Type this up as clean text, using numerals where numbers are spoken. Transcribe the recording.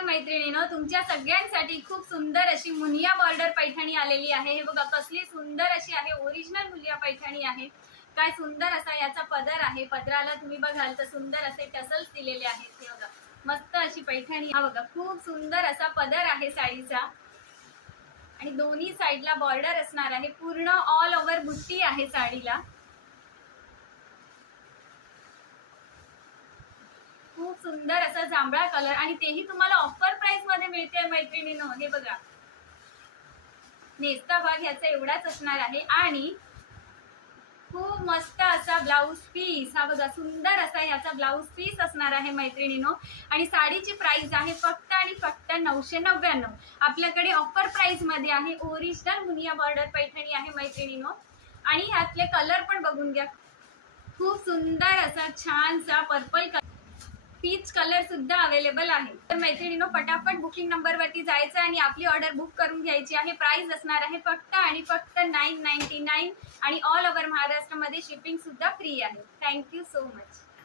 नमस्कार मैत्रिणींनो, तुमच्या सगळ्यांसाठी खूप सुंदर अशी मुनिया बॉर्डर पैठणी आलेली आहे। हे बघा कसली सुंदर अशी आहे, ओरिजिनल मुनिया पैठणी आहे। काय सुंदर असा याचा पदर आहे। पदराला तुम्ही बघाल तर सुंदर असे टसल्स दिलेले आहेत। हे बघा मस्त अशी पैठणी, हा बघा खूप सुंदर असा पदर आहे साडीचा आणि दोन्ही साइडला बॉर्डर असणार आहे। पूर्ण ऑल ओव्हर बुट्टी आहे साडीला। खूप सुंदर असा जांभळा कलर आणि तेही तुम्हाला ऑफर प्राइस मध्ये मिळते मैत्रिणींनो। हे बघा नेसता भाग ह्याचा एवढाच असणार आहे आणि खूप मस्त असा ब्लाउज पीस, हा बघा सुंदर असा ह्याचा ब्लाउज पीस असणार आहे मैत्रिणींनो। आणि साडीची प्राइस आहे फक्त आणि फक्त 999। आपल्याकडे ऑफर प्राइस मध्ये आहे, ओरिजिनल मुनिया बॉर्डर पैठणी आहे मैत्रिणींनो। आणि ह्यातले कलर पण बघून घ्या, खूप सुंदर असा छानसा पर्पल कलर, पीच कलर सुद्धा अवेलेबल आहे। तर मैत्रिणींनो फटाफट बुकिंग नंबर वरती जायचं आणि आपली ऑर्डर बुक करून घ्यायची आहे। प्राइस असणार आहे फक्त आणि फक्त 999 आणि ऑल ओव्हर महाराष्ट्र मध्ये शिपिंग सुद्धा फ्री आहे। Thank you so much.